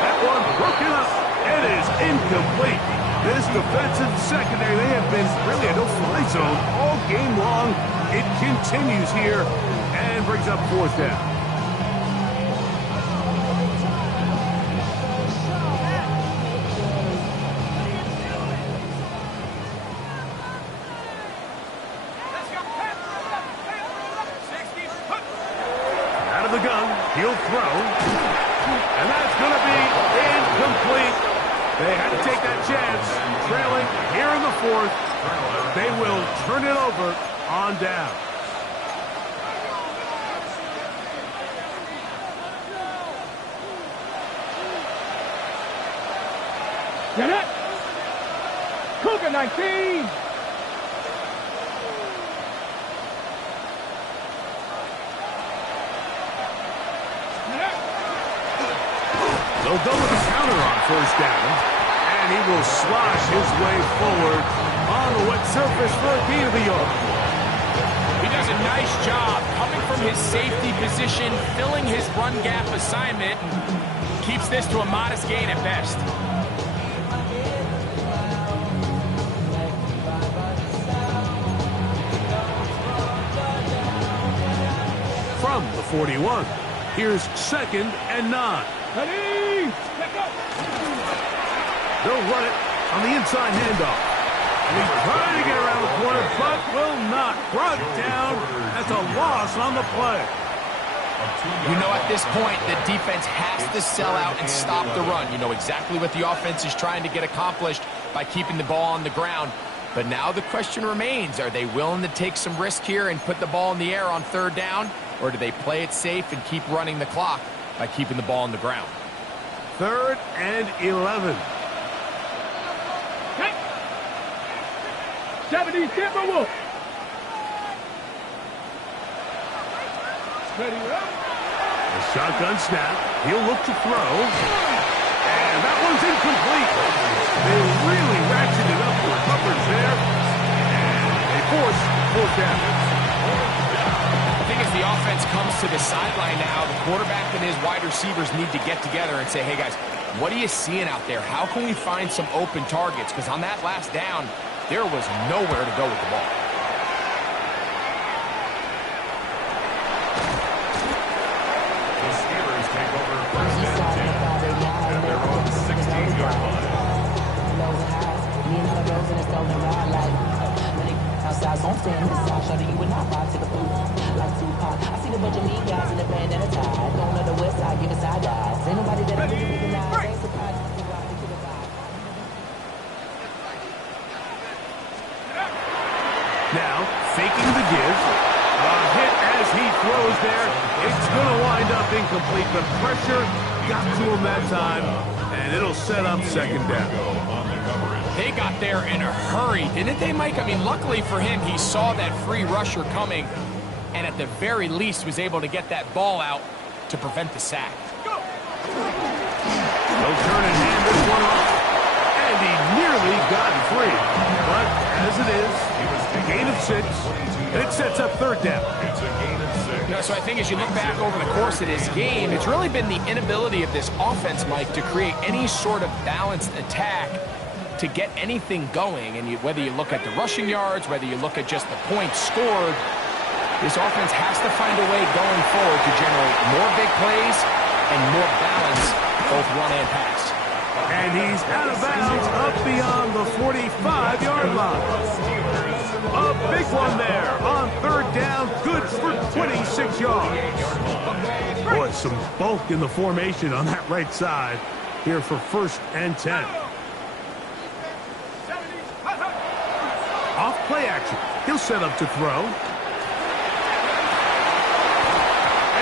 That one broken up. It is incomplete. This defensive secondary, they have been really a no-fly zone all game long. It continues here and brings up 4th down. The gun, he'll throw, and that's going to be incomplete. They had to take that chance, trailing here in the 4th. They will turn it over on down. Get it. Cougar 19. They'll go with the counter on 1st down, and he will slosh his way forward on the wet surface for a gain of a yard. He does a nice job coming from his safety position, filling his run gap assignment, and keeps this to a modest gain at best. from the 41. Here's 2nd and 9. Ready? Let go. They'll run it on the inside handoff. And he's trying to get around the corner, but will not. Brought down. That's a loss on the play. You know, at this point, the defense has to sell out and stop the run. You know exactly what the offense is trying to get accomplished by keeping the ball on the ground. But now the question remains, are they willing to take some risk here and put the ball in the air on 3rd down? Or do they play it safe and keep running the clock by keeping the ball on the ground? 3rd and 11. 70 Timberwolves. Ready up. A shotgun snap. He'll look to throw. And that one's incomplete. They really ratcheted up the coverage there. And they force 4th down. I think as the offense comes to the sideline now, the quarterback and his wide receivers need to get together and say, hey, guys, what are you seeing out there? How can we find some open targets? Because on that last down, there was nowhere to go with the ball. The Steelers take over 1st and 10. And they're on the 16-yard line. Outside, so I'm staying inside. Shorty, you would not buy to the booth. Like Tupac, I see the bunch of mean guys in the band and a tie. Going to the west side, give it side eyes. Ain't nobody that I really recognize. Ain't surprised to rock into the vibe. Now, faking the give. A hit as he throws there. It's going to wind up incomplete. The pressure got to him that time, and it'll set up 2nd down. They got there in a hurry, didn't they, Mike? I mean, luckily for him, he saw that free rusher coming, and at the very least was able to get that ball out to prevent the sack. They'll turn and hand this one off. And he nearly got free. But as it is, a gain of 6, and it sets up 3rd down. It's a gain of 6. You know, so I think as you look back over the course of this game, it's really been the inability of this offense, Mike, to create any sort of balanced attack to get anything going. And whether you look at the rushing yards, whether you look at just the points scored, this offense has to find a way going forward to generate more big plays and more balance, both run and pass. And he's out of bounds up beyond the 45-yard line. A big one there on 3rd down, good for 26 yards. Boy, some bulk in the formation on that right side here for 1st and 10. Off play action. He'll set up to throw. And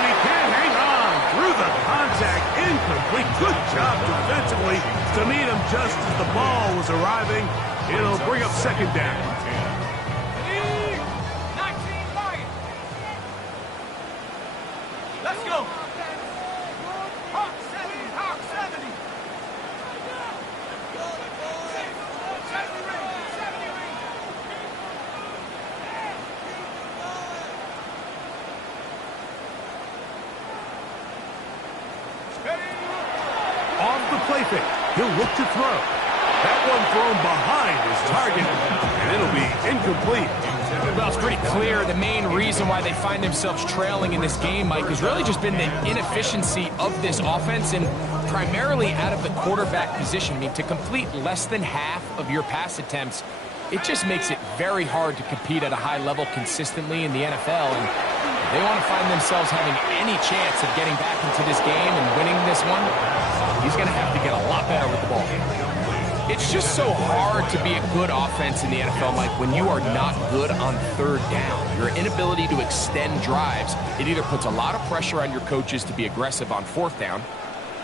he can't hang on through the contact. Incomplete. Good job defensively to meet him just as the ball was arriving. It'll bring up 2nd down. 19 Lions. Let's go. Hawk 70, Hawk 70. 70 ring, 70 ring. Off the play fake. He'll look to throw. That one thrown behind his target, and it'll be incomplete. Well, it's pretty clear the main reason why they find themselves trailing in this game, Mike, has really just been the inefficiency of this offense and primarily out of the quarterback position. I mean, to complete less than half of your pass attempts, it just makes it very hard to compete at a high level consistently in the NFL. And if they want to find themselves having any chance of getting back into this game and winning this one, he's going to have to get a lot better with the ball. It's just so hard to be a good offense in the NFL, Mike, when you are not good on 3rd down. Your inability to extend drives, it either puts a lot of pressure on your coaches to be aggressive on 4th down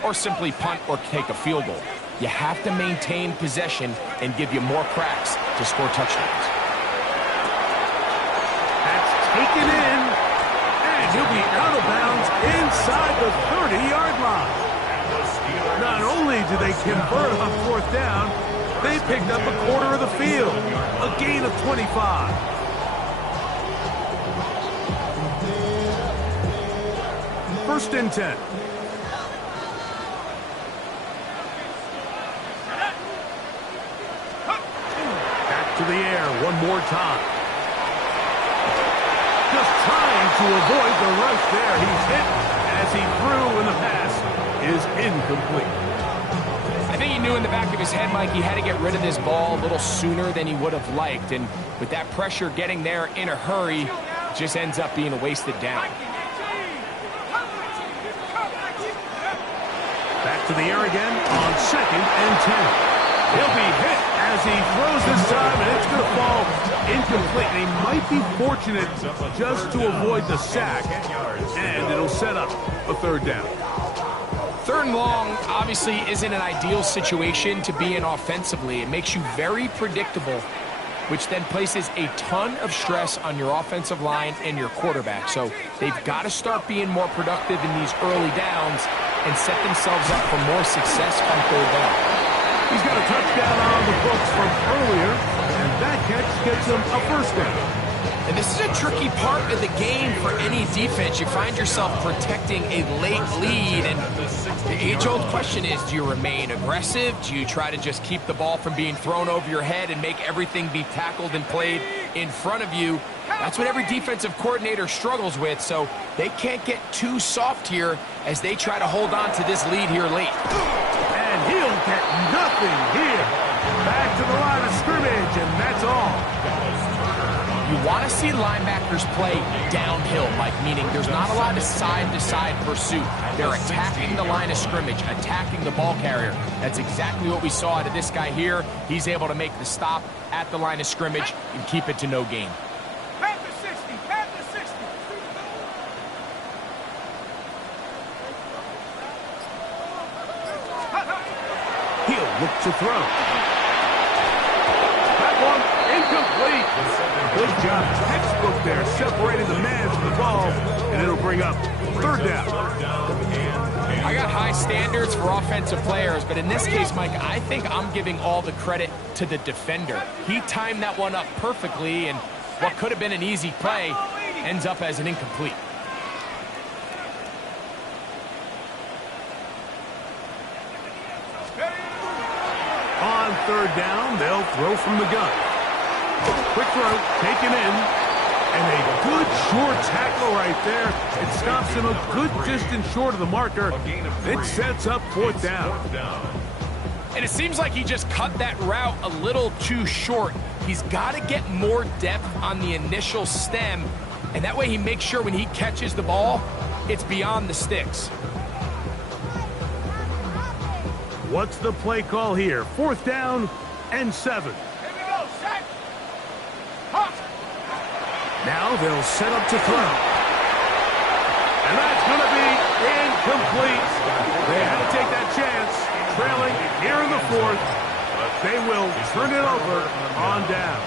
or simply punt or take a field goal. You have to maintain possession and give you more cracks to score touchdowns. That's taken in, and he'll be out of bounds inside the 30-yard line. Not only do they convert on 4th down, they picked up a quarter of the field, a gain of 25. First and 10. Back to the air one more time. Just trying to avoid the rush there. He's hit as he threw, and the pass is incomplete. I think he knew in the back of his head, Mike, he had to get rid of this ball a little sooner than he would have liked. And with that pressure getting there in a hurry, it just ends up being a wasted down. Back to the air again on 2nd and 10. He'll be hit as he throws this time, and it's going to fall incomplete. And he might be fortunate just to avoid the sack, and it'll set up a 3rd down. 3rd and long obviously isn't an ideal situation to be in offensively. It makes you very predictable, which then places a ton of stress on your offensive line and your quarterback. So they've got to start being more productive in these early downs and set themselves up for more success on 3rd down. He's got a touchdown on the books from earlier, and that catch gets him a 1st down. And this is a tricky part of the game for any defense. You find yourself protecting a late lead, and the age-old question is, do you remain aggressive? Do you try to just keep the ball from being thrown over your head and make everything be tackled and played in front of you? That's what every defensive coordinator struggles with, so they can't get too soft here as they try to hold on to this lead here late. And he'll get nothing here. Back to the line of scrimmage, and that's all. You want to see linebackers play downhill, Mike, meaning there's not a lot of side-to-side pursuit. They're attacking the line of scrimmage, attacking the ball carrier. That's exactly what we saw out of this guy here. He's able to make the stop at the line of scrimmage and keep it to no gain. Panther 60, Panther 60. He'll look to throw. That one incomplete. Good job, textbook there, separating the man from the ball, and it'll bring up 3rd down. I got high standards for offensive players, but in this case, Mike, I think I'm giving all the credit to the defender. He timed that one up perfectly, and what could have been an easy play ends up as an incomplete. On 3rd down, they'll throw from the gun. Quick throw, taken in, and a good short tackle right there. It stops him a good distance short of the marker. It sets up 4th down. And it seems like he just cut that route a little too short. He's got to get more depth on the initial stem, and that way he makes sure when he catches the ball, it's beyond the sticks. What's the play call here? 4th down and 7. Here we go, set. Hop. Now they'll set up to throw. And that's going to be incomplete. They had to take that chance, trailing here in the 4th. But they will turn it over on down.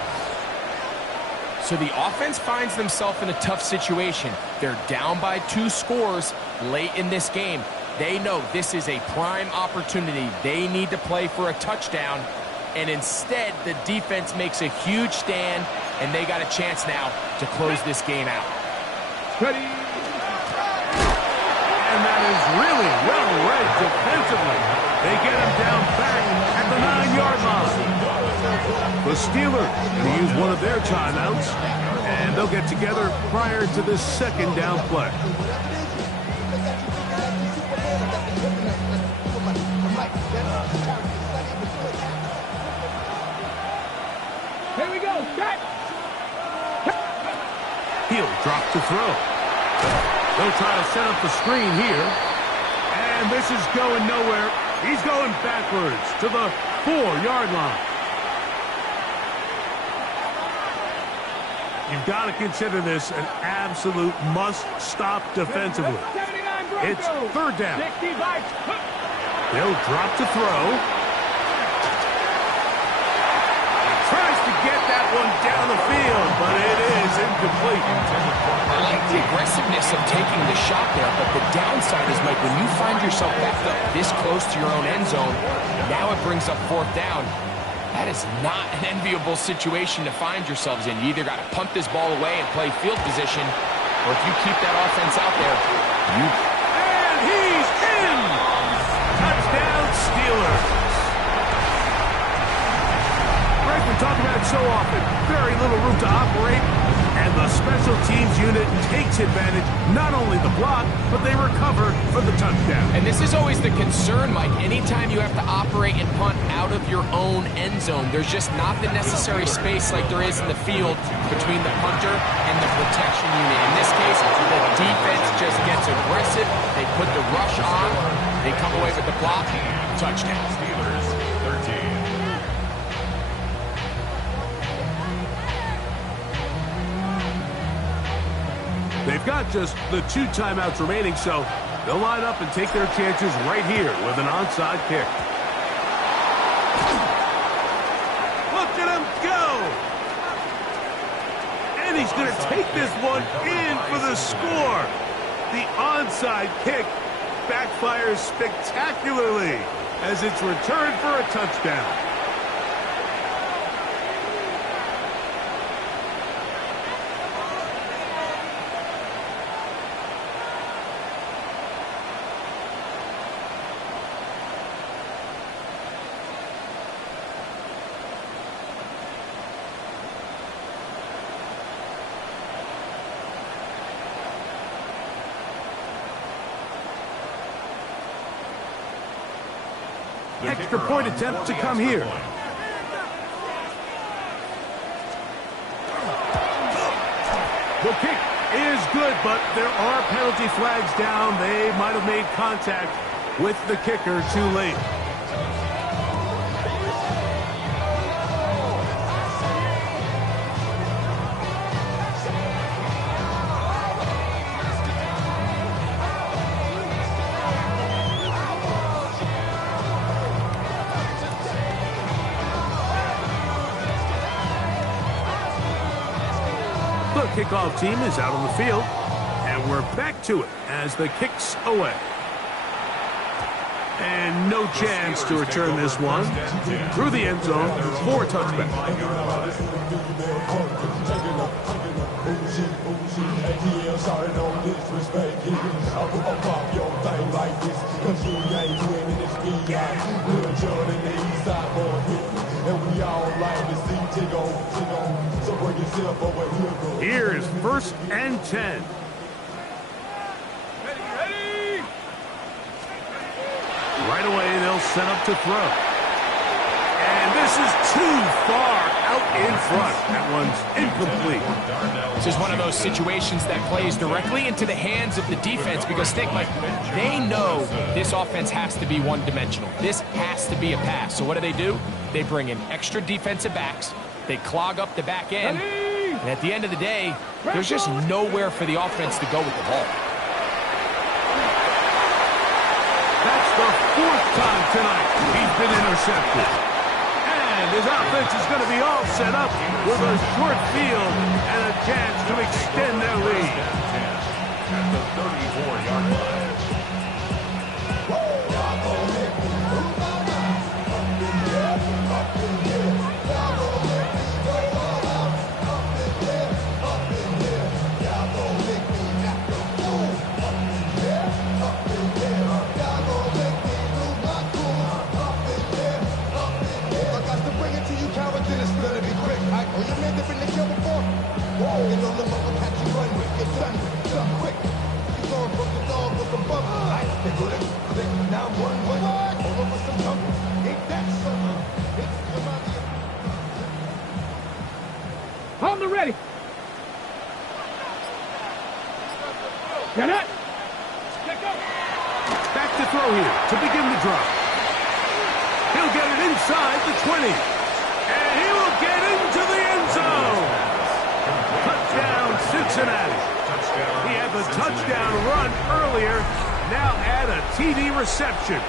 So the offense finds themselves in a tough situation. They're down by 2 scores late in this game. They know this is a prime opportunity. They need to play for a touchdown. And instead, the defense makes a huge stand, and they got a chance now to close this game out. Ready. And that is really well read defensively. They get him down back at the 9-yard line. The Steelers will use one of their timeouts, and they'll get together prior to this 2nd down play. Here we go, set. He'll drop to throw. They'll try to set up the screen here. And this is going nowhere. He's going backwards to the 4-yard line. You've got to consider this an absolute must-stop defensively. It's 3rd down. They'll drop to throw. He tries to get that one down the field, but it is incomplete. I like the aggressiveness of taking the shot there, but the downside is, Mike, when you find yourself backed up this close to your own end zone, now it brings up 4th down. That is not an enviable situation to find yourselves in. You either got to punt this ball away and play field position, or if you keep that offense out there, you... And he's in! Touchdown, Steelers! Greg, we talk about it so often. Very little room to operate, and the special teams unit unit takes advantage, not only the block, but they recover for the touchdown. And this is always the concern, Mike. Anytime you have to operate and punt out of your own end zone, there's just not the necessary space like there is in the field between the punter and the protection unit. In this case, the defense just gets aggressive. They put the rush on. They come away with the block. Touchdown. Steelers 13. They've got just the 2 timeouts remaining, so they'll line up and take their chances right here with an onside kick. Look at him go! And he's going to take this one in for the score. The onside kick backfires spectacularly as it's returned for a touchdown. Extra point attempt to come here. The kick is good, but there are penalty flags down. They might have made contact with the kicker too late. Kickoff team is out on the field, and we're back to it as the kick's away. And no chance to return this one through the end zone for a touchback. Here is 1st and 10. Ready. Right away, they'll set up to throw. And this is too far out in front. That one's incomplete. This is one of those situations that plays directly into the hands of the defense because think, Mike, they know this offense has to be one-dimensional. This has to be a pass. So what do? They bring in extra defensive backs. They clog up the back end. And at the end of the day, there's just nowhere for the offense to go with the ball. That's the 4th time tonight he's been intercepted. And his offense is going to be all set up with a short field and a chance to extend their lead. At the 34-yard line. On the ready. Get it. Back to throw here to begin the drive. He'll get it inside the 20. And he will get into the end zone. Touchdown, Cincinnati. He had the touchdown run earlier. Now add a TD reception.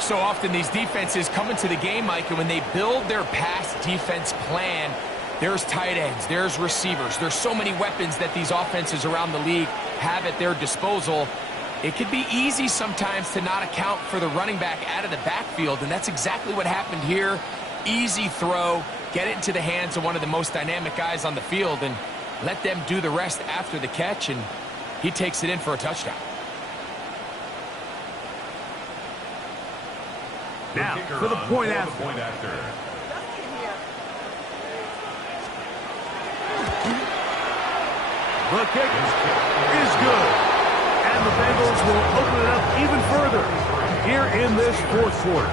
So often these defenses come into the game, Mike, and when they build their pass defense plan, there's tight ends, there's receivers, there's so many weapons that these offenses around the league have at their disposal. It could be easy sometimes to not account for the running back out of the backfield, and that's exactly what happened here. Easy throw, get it into the hands of one of the most dynamic guys on the field, and let them do the rest after the catch, and he takes it in for a touchdown. Now, for the point after. The kick is good. And the Bengals will open it up even further here in this fourth quarter.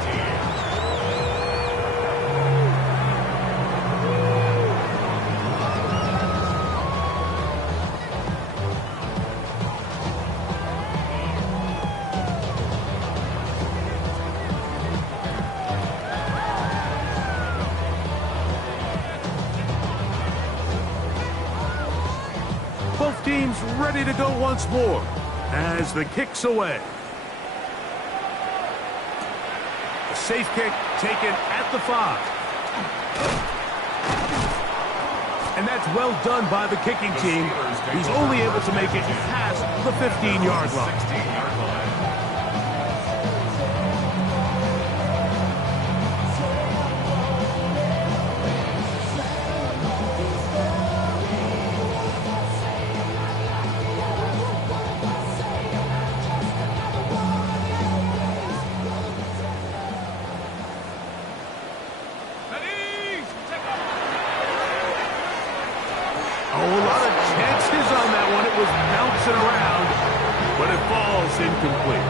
Both teams ready to go once more as the kick's away. A safe kick taken at the 5. And that's well done by the kicking team. He's only able to make it past the 15-yard line. Oh, a lot of chances on that one. It was bouncing around, but it falls incomplete.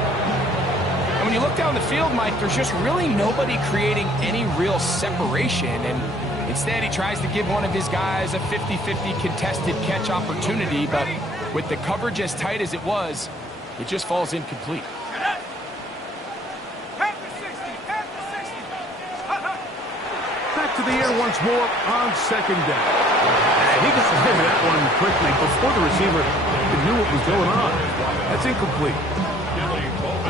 And when you look down the field, Mike, there's just really nobody creating any real separation. And instead, he tries to give one of his guys a 50-50 contested catch opportunity. But with the coverage as tight as it was, it just falls incomplete. Back to the air once more on second down. And he got rid of that one quickly before the receiver knew what was going on. That's incomplete.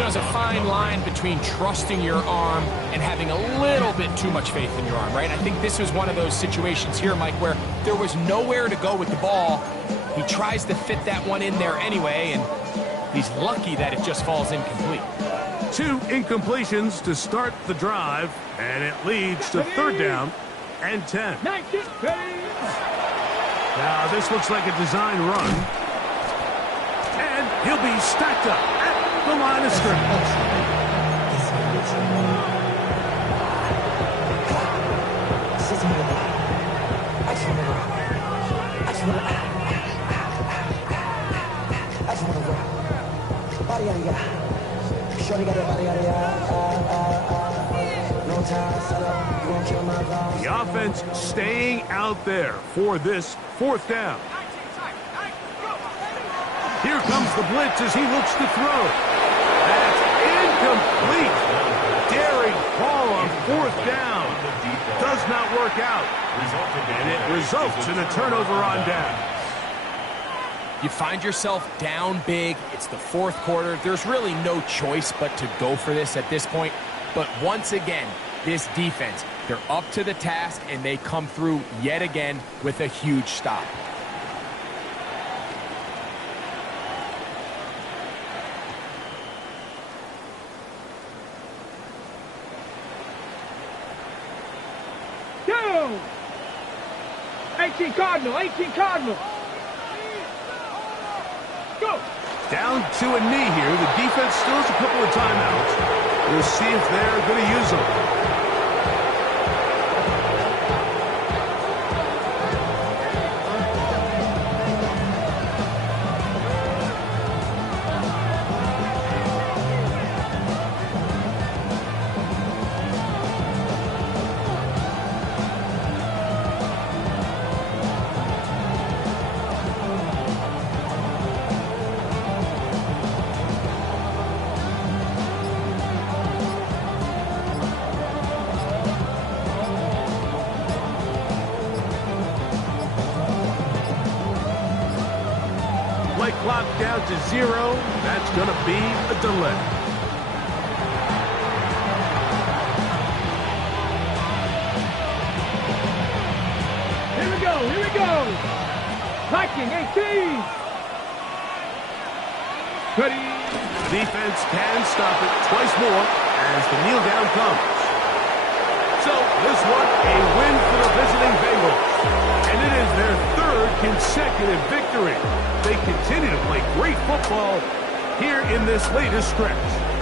There's a fine line between trusting your arm and having a little bit too much faith in your arm, right? I think this was one of those situations here, Mike, where there was nowhere to go with the ball. He tries to fit that one in there anyway, and he's lucky that it just falls incomplete. 2 incompletions to start the drive, and it leads to third down and 10. Now, this looks like a design run. And he'll be stacked up at the line of scrimmage. The offense staying out there for this fourth down. Here comes the blitz as he looks to throw. That's incomplete. Daring ball on fourth down. Does not work out. And it results in a turnover on down. You find yourself down big. It's the fourth quarter. There's really no choice but to go for this at this point. But once again, this defense, they're up to the task, and they come through yet again with a huge stop. Go! 18 Cardinal, 18 Cardinal. Go! Down to a knee here. The defense still has a couple of timeouts. We'll see if they're going to use them. Play clock down to 0. That's going to be a delay. Here we go, here we go. Viking 18. Ready. The defense can stop it twice more as the kneel down comes. So this one, a win for the visiting Bengals. And it is their third consecutive victory. They continue to play great football here in this latest stretch.